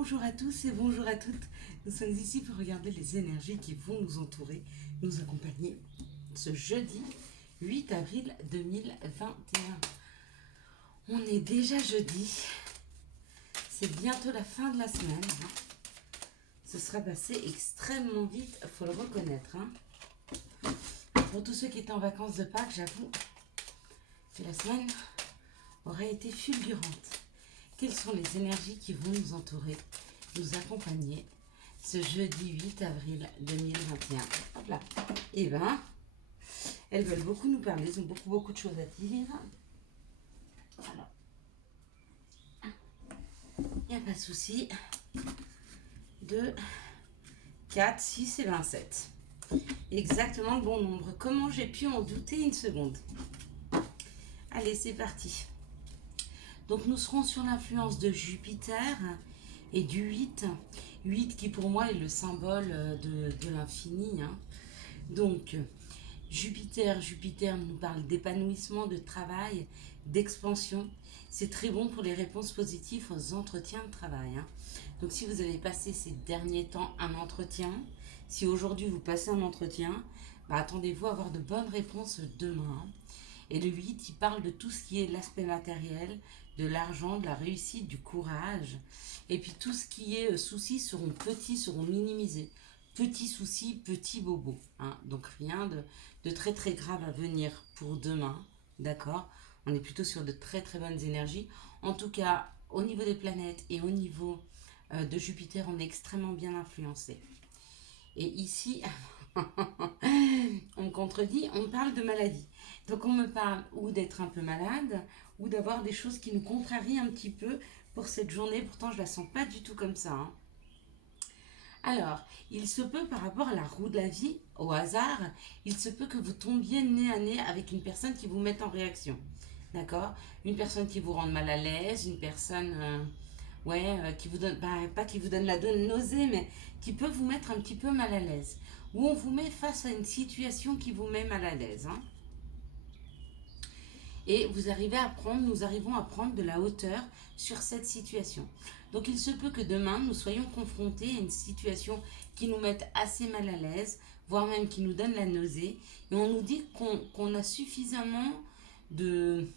Bonjour à tous et bonjour à toutes. Nous sommes ici pour regarder les énergies qui vont nous entourer, nous accompagner ce jeudi 8 avril 2021. On est déjà jeudi. C'est bientôt la fin de la semaine. Ce sera passé extrêmement vite, il faut le reconnaître. Pour tous ceux qui étaient en vacances de Pâques, j'avoue que la semaine aurait été fulgurante. Quelles sont les énergies qui vont nous entourer, nous accompagner ce jeudi 8 avril 2021? Hop là. Eh bien, elles veulent beaucoup nous parler, elles ont beaucoup de choses à dire. Alors, il n'y a pas de souci. 2, 4, 6 et 27. Exactement le bon nombre. Comment j'ai pu en douter une seconde? Allez, c'est parti. Donc nous serons sur l'influence de Jupiter et du 8. 8 qui pour moi est le symbole de l'infini. Donc Jupiter nous parle d'épanouissement, de travail, d'expansion. C'est très bon pour les réponses positives aux entretiens de travail. Donc si vous avez passé ces derniers temps un entretien, si aujourd'hui vous passez un entretien, attendez-vous à avoir de bonnes réponses demain. Et le 8, il parle de tout ce qui est l'aspect matériel, de l'argent, de la réussite, du courage. Et puis tout ce qui est soucis seront petits, seront minimisés. Petits soucis, petits bobos. Donc rien de très très grave à venir pour demain. D'accord? On est plutôt sur de très très bonnes énergies. En tout cas, au niveau des planètes et au niveau de Jupiter, on est extrêmement bien influencé. Et ici, on me contredit, on parle de maladie. Donc on me parle ou d'être un peu malade, ou d'avoir des choses qui nous contrarient un petit peu pour cette journée. Pourtant, je ne la sens pas du tout comme ça. Alors, il se peut par rapport à la roue de la vie, au hasard, il se peut que vous tombiez nez à nez avec une personne qui vous mette en réaction. D'accord? Une personne qui vous rende mal à l'aise, une personne... qui vous donne, pas qui vous donne la nausée, mais qui peut vous mettre un petit peu mal à l'aise. Ou on vous met face à une situation qui vous met mal à l'aise. Et nous arrivons à prendre de la hauteur sur cette situation. Donc il se peut que demain, nous soyons confrontés à une situation qui nous mette assez mal à l'aise, voire même qui nous donne la nausée. Et on nous dit qu'on a suffisamment de...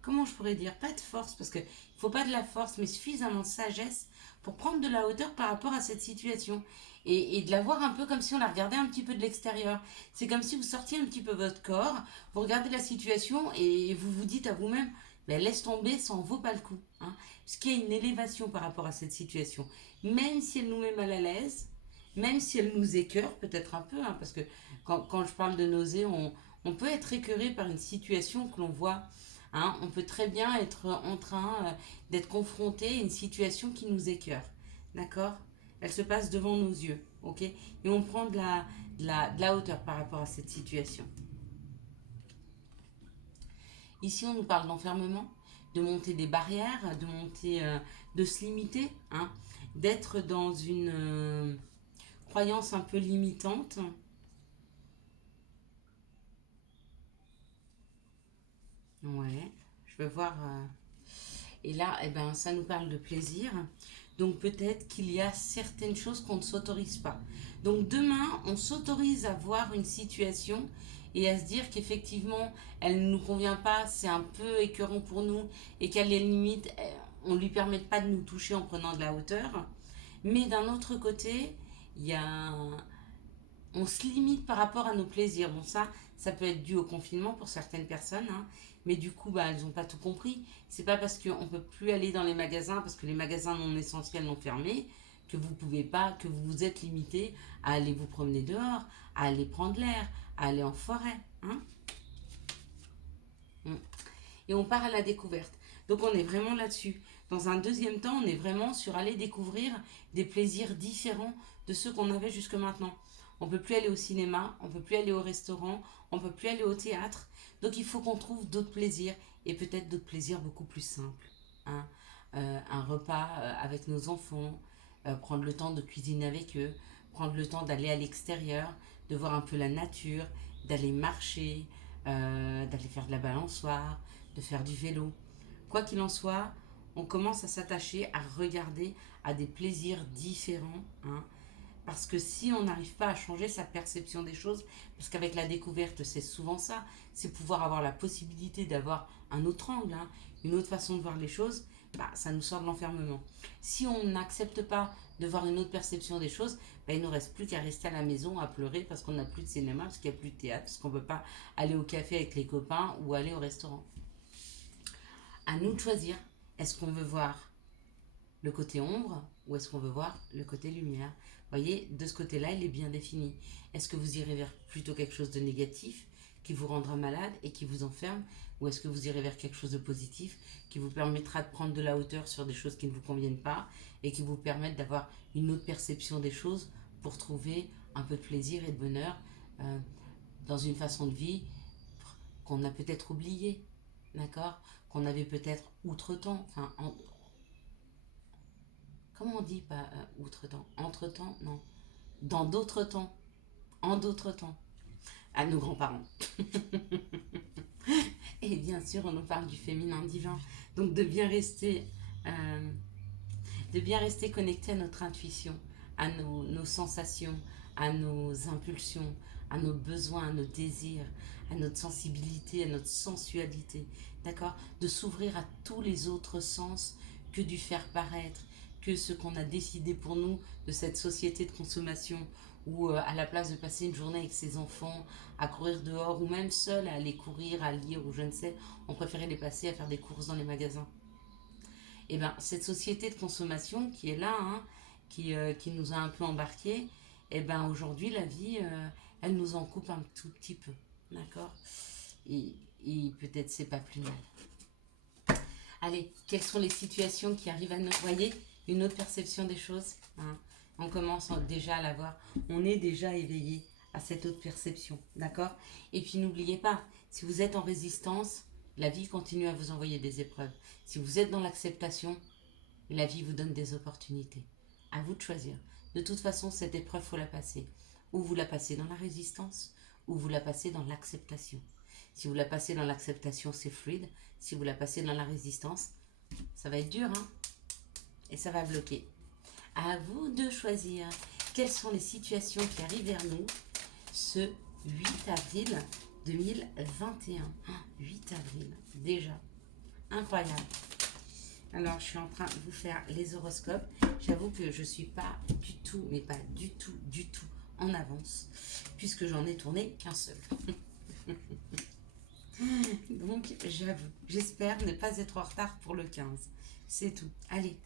Comment je pourrais dire? Pas de force, parce qu'il ne faut pas de la force, mais suffisamment de sagesse pour prendre de la hauteur par rapport à cette situation. Et de la voir un peu comme si on la regardait un petit peu de l'extérieur. C'est comme si vous sortiez un petit peu votre corps, vous regardez la situation et vous vous dites à vous-même, laisse tomber, ça en vaut pas le coup. Parce qu'il y a une élévation par rapport à cette situation. Même si elle nous met mal à l'aise, même si elle nous écœure, peut-être un peu, parce que quand je parle de nausée, on peut être écœuré par une situation que l'on voit. On peut très bien être en train d'être confronté à une situation qui nous écœure. D'accord? Elle se passe devant nos yeux. Ok? Et on prend de la hauteur par rapport à cette situation. Ici, on nous parle d'enfermement, de monter des barrières, de se limiter, d'être dans une croyance un peu limitante. Ouais, je veux voir. Et là, ça nous parle de plaisir. Donc peut-être qu'il y a certaines choses qu'on ne s'autorise pas. Donc demain, on s'autorise à voir une situation et à se dire qu'effectivement, elle ne nous convient pas, c'est un peu écœurant pour nous et qu'à la limite, on ne lui permet pas de nous toucher en prenant de la hauteur. Mais d'un autre côté, il y a on se limite par rapport à nos plaisirs. Bon, ça peut être dû au confinement pour certaines personnes, mais du coup, elles n'ont pas tout compris. C'est pas parce qu'on ne peut plus aller dans les magasins, parce que les magasins non essentiels l'ont fermé, que vous pouvez pas, que vous vous êtes limité à aller vous promener dehors, à aller prendre l'air, à aller en forêt. Et on part à la découverte. Donc on est vraiment là-dessus. Dans un deuxième temps, on est vraiment sur aller découvrir des plaisirs différents de ceux qu'on avait jusque maintenant. On ne peut plus aller au cinéma, on ne peut plus aller au restaurant, on ne peut plus aller au théâtre. Donc il faut qu'on trouve d'autres plaisirs et peut-être d'autres plaisirs beaucoup plus simples. Un repas avec nos enfants, prendre le temps de cuisiner avec eux, prendre le temps d'aller à l'extérieur, de voir un peu la nature, d'aller marcher, d'aller faire de la balançoire, de faire du vélo. Quoi qu'il en soit, on commence à s'attacher, à regarder à des plaisirs différents, hein. Parce que si on n'arrive pas à changer sa perception des choses, parce qu'avec la découverte, c'est souvent ça, c'est pouvoir avoir la possibilité d'avoir un autre angle, hein, une autre façon de voir les choses, bah, ça nous sort de l'enfermement. Si on n'accepte pas de voir une autre perception des choses, bah, il ne nous reste plus qu'à rester à la maison à pleurer parce qu'on n'a plus de cinéma, parce qu'il n'y a plus de théâtre, parce qu'on ne peut pas aller au café avec les copains ou aller au restaurant. À nous de choisir, est-ce qu'on veut voir le côté ombre ou est-ce qu'on veut voir le côté lumière? Vous voyez, de ce côté-là, il est bien défini. Est-ce que vous irez vers plutôt quelque chose de négatif qui vous rendra malade et qui vous enferme, ou est-ce que vous irez vers quelque chose de positif qui vous permettra de prendre de la hauteur sur des choses qui ne vous conviennent pas et qui vous permettent d'avoir une autre perception des choses pour trouver un peu de plaisir et de bonheur euh, dans une façon de vie qu'on a peut-être oubliée, d'accord? Qu'on avait peut-être outre-temps, enfin, comment on dit pas outre-temps? Entre-temps? Non. Dans d'autres temps. En d'autres temps. À nos grands-parents. Et bien sûr, on nous parle du féminin divin. Donc euh, de bien rester connecté à notre intuition, à nos sensations, à nos impulsions, à nos besoins, à nos désirs, à notre sensibilité, à notre sensualité. D'accord? De s'ouvrir à tous les autres sens que du faire paraître, que ce qu'on a décidé pour nous de cette société de consommation où à la place de passer une journée avec ses enfants à courir dehors ou même seul à aller courir, à lire ou je ne sais, on préférait les passer à faire des courses dans les magasins. Et bien cette société de consommation qui est là, hein, qui nous a un peu embarqués, et ben aujourd'hui la vie, elle nous en coupe un tout petit peu, d'accord? et, et peut-être c'est pas plus mal. Allez, quelles sont les situations qui arrivent à nous... Voyez, une autre perception des choses, hein. On commence déjà à l'avoir. On est déjà éveillé à cette autre perception, d'accord? Et puis n'oubliez pas, si vous êtes en résistance, la vie continue à vous envoyer des épreuves. Si vous êtes dans l'acceptation, la vie vous donne des opportunités. À vous de choisir. De toute façon, cette épreuve, il faut la passer. Ou vous la passez dans la résistance, ou vous la passez dans l'acceptation. Si vous la passez dans l'acceptation, c'est fluide. Si vous la passez dans la résistance, ça va être dur, hein? Et ça va bloquer. À vous de choisir quelles sont les situations qui arrivent vers nous ce 8 avril 2021. 8 avril, déjà. Incroyable. Alors, je suis en train de vous faire les horoscopes. J'avoue que je ne suis pas du tout, mais pas du tout, du tout en avance, puisque j'en ai tourné qu'un seul. Donc, j'avoue, j'espère ne pas être en retard pour le 15. C'est tout. Allez,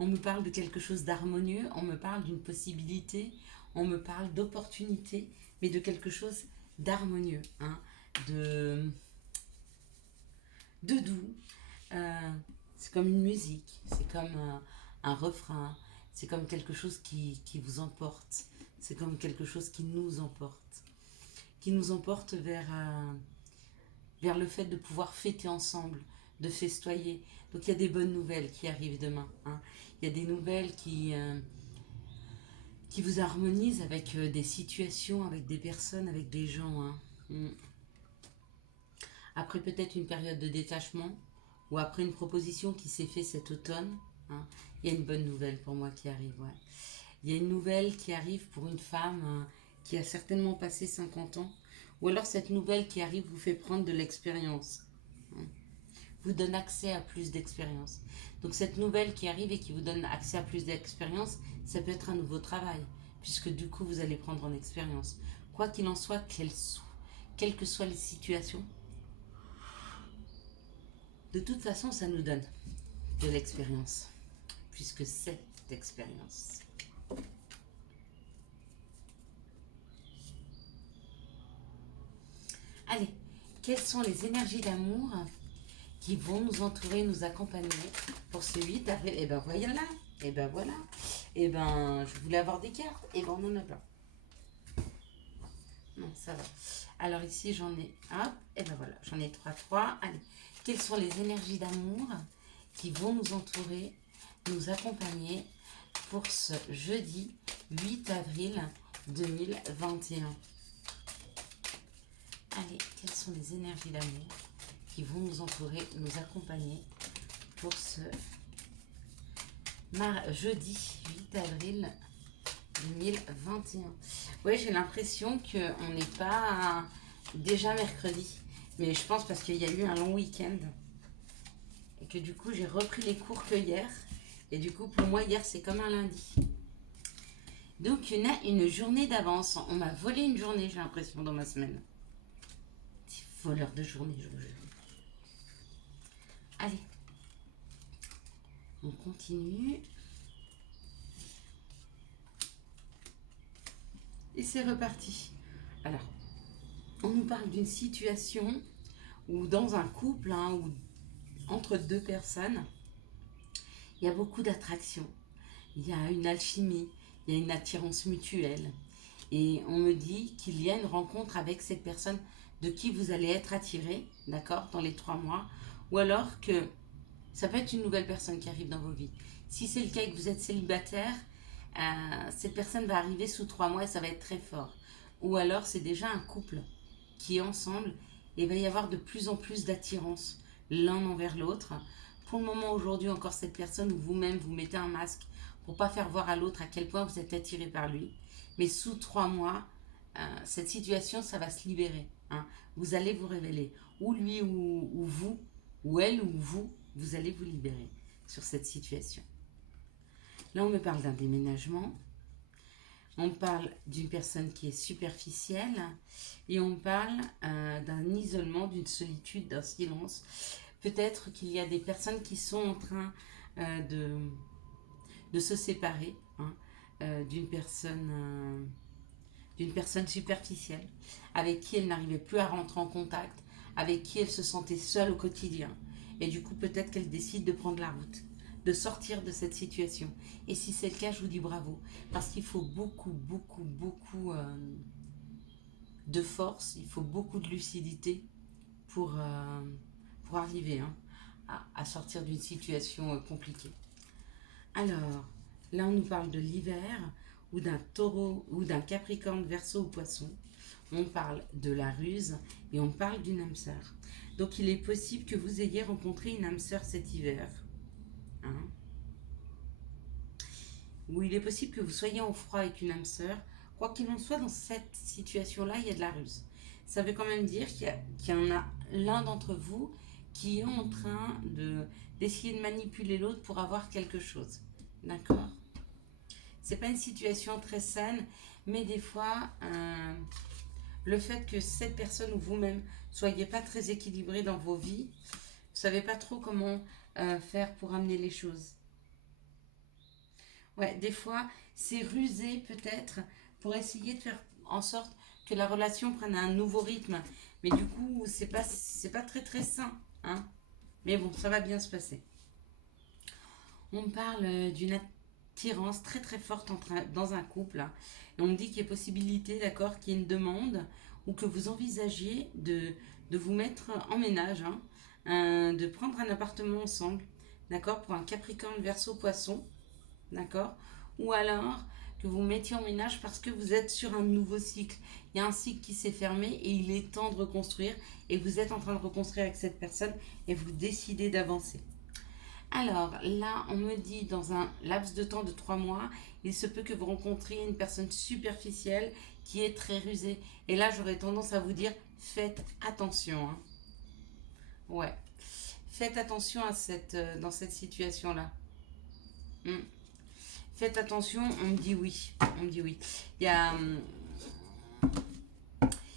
on me parle de quelque chose d'harmonieux, on me parle d'une possibilité, on me parle d'opportunité, mais de quelque chose d'harmonieux, hein, de doux. C'est comme une musique, c'est comme un refrain, c'est comme quelque chose qui vous emporte, c'est comme quelque chose qui nous emporte vers le fait de pouvoir fêter ensemble, de festoyer. Donc il y a des bonnes nouvelles qui arrivent demain, hein. Il y a des nouvelles qui vous harmonisent avec des situations, avec des personnes, avec des gens, hein. Après peut-être une période de détachement, ou après une proposition qui s'est faite cet automne, hein, il y a une bonne nouvelle pour moi qui arrive. Ouais. Il y a une nouvelle qui arrive pour une femme qui a certainement passé 50 ans, ou alors cette nouvelle qui arrive vous fait prendre de l'expérience, hein, vous donne accès à plus d'expérience. Donc cette nouvelle qui arrive et qui vous donne accès à plus d'expérience, ça peut être un nouveau travail, puisque du coup vous allez prendre en expérience. Quoi qu'il en soit, quelles que soient les situations, de toute façon ça nous donne de l'expérience, puisque c'est d'expérience. Allez, quelles sont les énergies d'amour qui vont nous entourer, nous accompagner pour ce 8 avril? Et ben voilà, et ben voilà. Et ben, je voulais avoir des cartes, et ben on en a pas. Non, ça va. Alors ici, j'en ai, hop, et ben voilà, j'en ai 3. Allez, quelles sont les énergies d'amour qui vont nous entourer, nous accompagner pour ce jeudi 8 avril 2021? Allez, quelles sont les énergies d'amour qui vont nous entourer, nous accompagner pour ce Jeudi 8 avril 2021. Ouais, j'ai l'impression qu'on n'est pas déjà mercredi. Mais je pense parce qu'il y a eu un long week-end. Et que du coup, j'ai repris les cours que hier. Et du coup, pour moi, hier, c'est comme un lundi. Donc, il y a une journée d'avance. On m'a volé une journée, j'ai l'impression, dans ma semaine. Petit voleur de journée, je vous jure. Allez. On continue. Et c'est reparti. Alors, on nous parle d'une situation où dans un couple, ou entre deux personnes, il y a beaucoup d'attraction. Il y a une alchimie, il y a une attirance mutuelle. Et on me dit qu'il y a une rencontre avec cette personne de qui vous allez être attiré, d'accord, dans les 3 mois. Ou alors que ça peut être une nouvelle personne qui arrive dans vos vies. Si c'est le cas et que vous êtes célibataire, cette personne va arriver sous 3 mois et ça va être très fort. Ou alors c'est déjà un couple qui est ensemble et il va y avoir de plus en plus d'attirance l'un envers l'autre. Pour le moment aujourd'hui encore cette personne ou vous-même vous mettez un masque pour pas faire voir à l'autre à quel point vous êtes attiré par lui. Mais sous 3 mois, cette situation ça va se libérer. Vous allez vous révéler. Ou lui ou vous, ou elle ou vous, vous allez vous libérer sur cette situation. Là, on me parle d'un déménagement, on parle d'une personne qui est superficielle et on parle d'un isolement, d'une solitude, d'un silence. Peut-être qu'il y a des personnes qui sont en train de se séparer d'une personne superficielle avec qui elle n'arrivait plus à rentrer en contact, avec qui elle se sentait seule au quotidien. Et du coup, peut-être qu'elle décide de prendre la route, de sortir de cette situation. Et si c'est le cas, je vous dis bravo. Parce qu'il faut beaucoup de force, il faut beaucoup de lucidité pour arriver à sortir d'une situation compliquée. Alors, là, on nous parle de l'hiver, ou d'un taureau, ou d'un capricorne, verseau ou poisson. On parle de la ruse et on parle d'une âme sœur. Donc, il est possible que vous ayez rencontré une âme sœur cet hiver. Ou il est possible que vous soyez en froid avec une âme sœur. Quoi qu'il en soit, dans cette situation-là, il y a de la ruse. Ça veut quand même dire qu'il y en a l'un d'entre vous qui est en train d'essayer de manipuler l'autre pour avoir quelque chose. D'accord ? C'est pas une situation très saine, mais des fois, le fait que cette personne ou vous-même soyez pas très équilibré dans vos vies, vous savez pas trop comment faire pour amener les choses. Ouais, des fois, c'est rusé peut-être pour essayer de faire en sorte que la relation prenne un nouveau rythme. Mais du coup, c'est pas très très sain. Mais bon, ça va bien se passer. On parle d'une attirance très très forte dans un couple. Et on me dit qu'il y a possibilité, d'accord, qu'il y ait une demande ou que vous envisagiez de vous mettre en ménage, de prendre un appartement ensemble, d'accord, pour un Capricorne, Verseau, Poisson, d'accord, ou alors que vous mettiez en ménage parce que vous êtes sur un nouveau cycle. Il y a un cycle qui s'est fermé et il est temps de reconstruire et vous êtes en train de reconstruire avec cette personne et vous décidez d'avancer. Alors là, on me dit dans un laps de temps de 3 mois, il se peut que vous rencontriez une personne superficielle qui est très rusée. Et là, j'aurais tendance à vous dire, faites attention. Ouais, faites attention dans cette situation-là. Faites attention, on me dit oui. On me dit oui.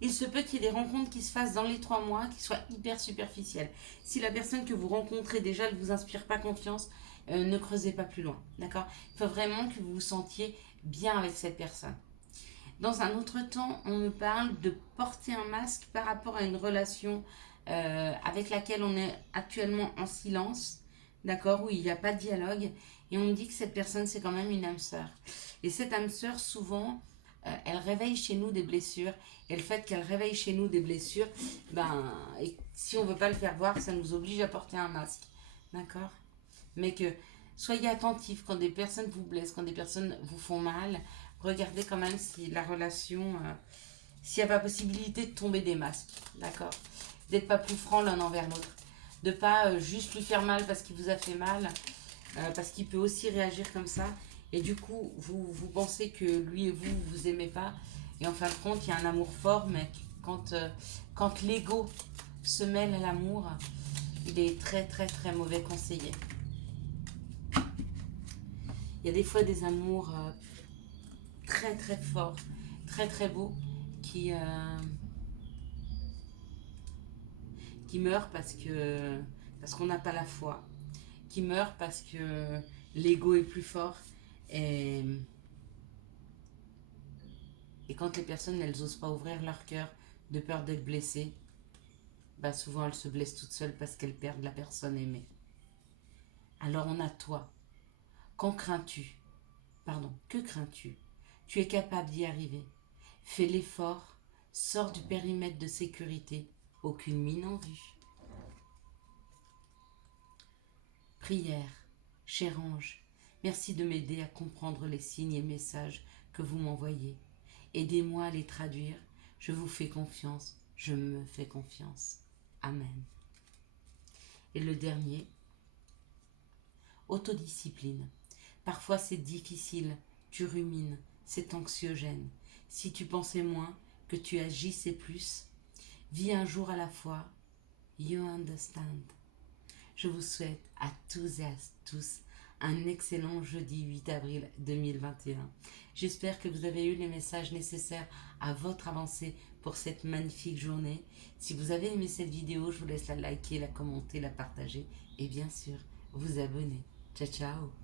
Il se peut qu'il y ait des rencontres qui se fassent dans les 3 mois qui soient hyper superficielles. Si la personne que vous rencontrez déjà ne vous inspire pas confiance, ne creusez pas plus loin. D'accord ? Il faut vraiment que vous vous sentiez bien avec cette personne. Dans un autre temps, on me parle de porter un masque par rapport à une relation avec laquelle on est actuellement en silence. D'accord ? Où il n'y a pas de dialogue. Et on me dit que cette personne, c'est quand même une âme sœur. Et cette âme sœur, souvent, elle réveille chez nous des blessures. Et le fait qu'elle réveille chez nous des blessures, et si on ne veut pas le faire voir, ça nous oblige à porter un masque. D'accord ? Mais que soyez attentifs quand des personnes vous blessent, quand des personnes vous font mal. Regardez quand même si la relation, s'il n'y a pas possibilité de tomber des masques. D'accord ? D'être pas plus franc l'un envers l'autre. De pas juste lui faire mal parce qu'il vous a fait mal. parce qu'il peut aussi réagir comme ça. Et du coup, vous pensez que lui et vous, vous aimez pas. Et en fin de compte, il y a un amour fort, mais quand l'ego se mêle à l'amour, il est très très très mauvais conseiller. Il y a des fois des amours très très forts, très très beaux, qui meurent parce qu'on n'a pas la foi, qui meurent parce que l'ego est plus fort. Et, et quand les personnes, elles n'osent pas ouvrir leur cœur de peur d'être blessées, bah souvent elles se blessent toutes seules parce qu'elles perdent la personne aimée. Alors on a toi. Qu'en crains-tu? Pardon, que crains-tu? Tu es capable d'y arriver. Fais l'effort, sors du périmètre de sécurité, aucune mine en vue. Prière, cher ange, merci de m'aider à comprendre les signes et messages que vous m'envoyez. Aidez-moi à les traduire. Je vous fais confiance, je me fais confiance. Amen. Et le dernier, autodiscipline. Parfois c'est difficile, tu rumines, c'est anxiogène. Si tu pensais moins, que tu agissais plus, vis un jour à la fois. You understand. Je vous souhaite à tous et à tous un excellent jeudi 8 avril 2021. J'espère que vous avez eu les messages nécessaires à votre avancée pour cette magnifique journée. Si vous avez aimé cette vidéo, je vous laisse la liker, la commenter, la partager et bien sûr vous abonner. Ciao ciao.